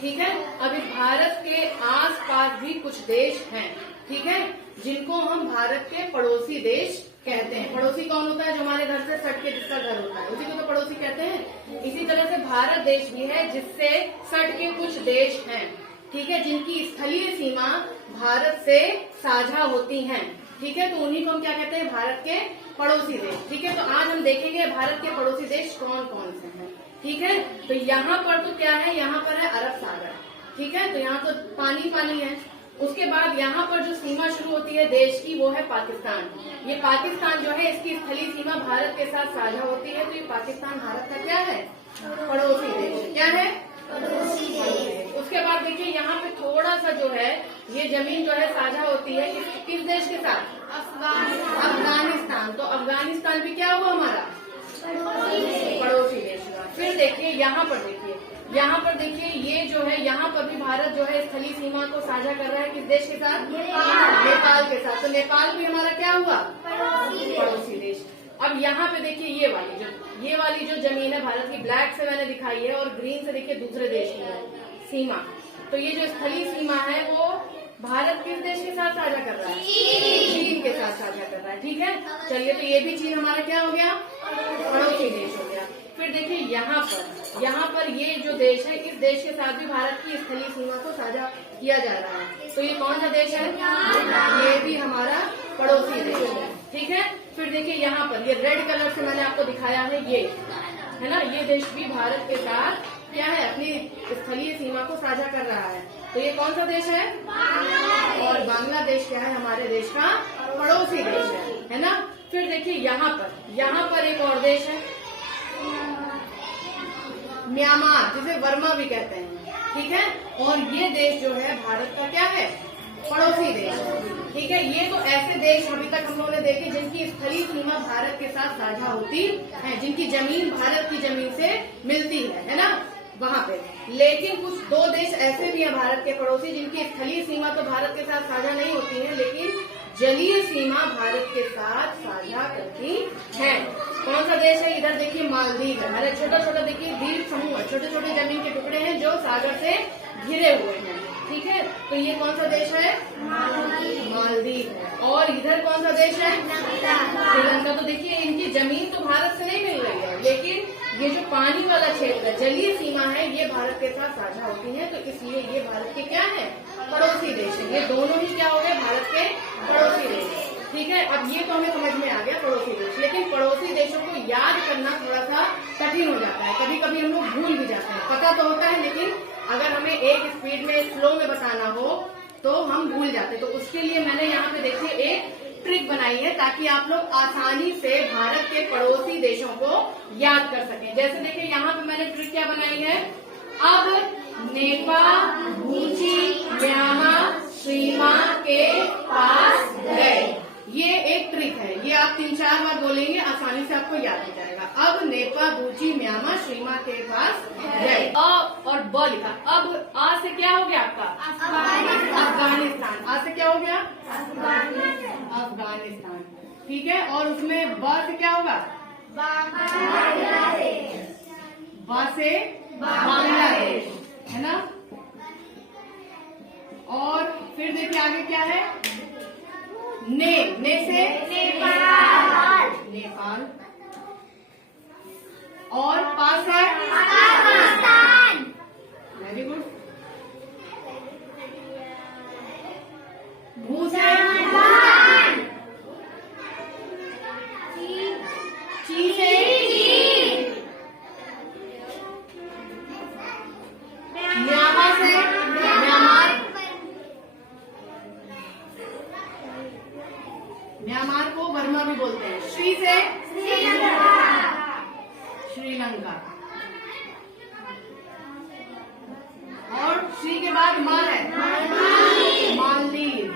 ठीक है। अभी भारत के आसपास भी कुछ देश हैं, ठीक है, जिनको हम भारत के पड़ोसी देश कहते हैं। पड़ोसी कौन होता है? जो हमारे घर से सट के जिसका घर होता है, उसी को तो पड़ोसी कहते हैं। इसी तरह से भारत देश भी है जिससे सट के कुछ देश हैं, ठीक है, जिनकी स्थलीय सीमा भारत से साझा होती हैं, ठीक है। तो उन्हीं को हम क्या कहते हैं? भारत के पड़ोसी देश, ठीक है। तो आज हम देखेंगे भारत के पड़ोसी देश कौन कौन से हैं, ठीक है। तो यहाँ पर तो क्या है? यहाँ पर है अरब सागर, ठीक है। तो यहाँ तो पानी पानी है। उसके बाद यहाँ पर जो सीमा शुरू होती है देश की, वो है पाकिस्तान। ये पाकिस्तान जो है, इसकी स्थलीय सीमा भारत के साथ साझा होती है। तो ये पाकिस्तान भारत का क्या है? पड़ोसी देश। क्या है? पड़ोसी देश। उसके बाद देखिए यहाँ पे थोड़ा सा जो है, ये जमीन जो है साझा होती है किस देश के साथ? अफगानिस्तान। तो अफगानिस्तान भी क्या हुआ? हमारा पड़ोसी देश हुआ। फिर देखिए यहाँ पर देखिए ये जो है, यहाँ पर भी भारत जो है स्थलीय सीमा को साझा कर रहा है किस देश के साथ? नेपाल के साथ। तो नेपाल भी हमारा क्या हुआ? पड़ोसी देश। अब यहाँ पे देखिए ये वाली जो जमीन है भारत की, ब्लैक से मैंने दिखाई है और ग्रीन से देखिए दूसरे देश की है सीमा। तो ये जो स्थलीय सीमा है वो भारत किस देश के साथ साझा कर रहा है? चीन के साथ साझा कर रहा है, ठीक है। चलिए, तो ये भी चीन हमारा क्या हो गया? पड़ोसी देश हो गया। फिर देखिए यहाँ पर ये जो देश है, इस देश के साथ भी भारत की स्थलीय सीमा को साझा किया जा रहा है। तो ये कौन सा देश है? ये भी हमारा पड़ोसी देश है, ठीक है। फिर देखिए यहाँ पर ये रेड कलर से मैंने आपको दिखाया है, ये है ना, ये देश भी भारत के साथ क्या है? अपनी स्थलीय सीमा को साझा कर रहा है। तो ये कौन सा देश है? और बांग्लादेश क्या है? हमारे देश का पड़ोसी देश है ना। फिर देखिए यहाँ पर एक और देश है, म्यांमार, जिसे वर्मा भी कहते हैं, ठीक है। और ये देश जो है भारत का क्या है? पड़ोसी देश, ठीक है। ये तो ऐसे देश अभी तक हम लोगों ने देखे जिनकी स्थलीय सीमा भारत के साथ साझा होती है, जिनकी जमीन भारत की जमीन से मिलती है ना, वहाँ पे। लेकिन कुछ दो देश ऐसे भी हैं भारत के पड़ोसी जिनकी स्थलीय सीमा तो भारत के साथ साझा नहीं होती है, लेकिन जलीय सीमा भारत के साथ साझा करती है। कौन सा देश है? इधर देखिए मालदीव है। अरे छोटा छोटा देखिए द्वीप समूह है, छोटे छोटे जमीन के टुकड़े हैं जो सागर से घिरे हुए हैं, ठीक है। तो ये कौन सा देश है? मालदीव है। और इधर कौन सा देश है? श्रीलंका। तो देखिए इनकी जमीन तो भारत से नहीं मिल रही है, लेकिन ये जो पानी वाला क्षेत्र है, जलीय सीमा है, ये भारत के साथ साझा होती है। तो इसलिए ये भारत के क्या है? पड़ोसी देश है। ये दोनों ही क्या हो गए? भारत के पड़ोसी देश, ठीक है। अब ये तो हमें समझ में आ गया पड़ोसी देश। लेकिन पड़ोसी देशों को याद करना थोड़ा सा कठिन हो जाता है, कभी कभी हम लोग भूल भी जाते हैं। पता तो होता है, लेकिन अगर हमें एक स्पीड में स्लो में बताना हो तो हम भूल जाते हैं। तो उसके लिए मैंने यहाँ पे देखिए एक ट्रिक बनाई है, ताकि आप लोग आसानी से भारत के पड़ोसी देशों को याद कर सकें। जैसे देखिए यहाँ पे मैंने ट्रिक क्या बनाई है? अब नेपाल भूची म्यांमार सीमा के पास गए। ये एक ट्रिक है, ये आप 3-4 बार बोलेंगे, आसानी से आपको याद हो जाएगा। अब नेपाल भूची म्यांमार सीमा के पास गए। अ और ब लिखा। अब आ से क्या हो गया आपका? अफगानिस्तान। आ से क्या हो गया? अफगानिस्तान, ठीक है। और उसमें ब से क्या होगा? ब से बांग्लादेश, है ना। और फिर देखिए आगे क्या है? ने से नेपाल। और पास है पाकिस्तान। Very good. भू से ची से म्यांमार से म्यांमार को वर्मा भी बोलते हैं। श्री से श्रीलंका। और श्री के बाद मा है मालदीव।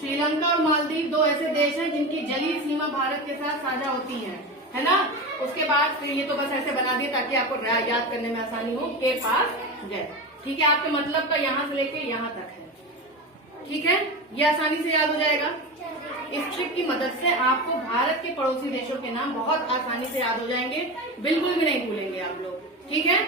श्रीलंका और मालदीव दो ऐसे देश हैं जिनकी जलीय सीमा भारत के साथ साझा होती है ना। उसके बाद फिर ये तो बस ऐसे बना दिए ताकि आपको याद करने में आसानी हो, के पास गए, ठीक है। आपके मतलब का यहाँ से लेके यहाँ तक है, ठीक है। ये आसानी से याद हो जाएगा। इस ट्रिक की मदद से आपको भारत के पड़ोसी देशों के नाम बहुत आसानी से याद हो जाएंगे, बिल्कुल भी नहीं भूलेंगे आप लोग, ठीक है।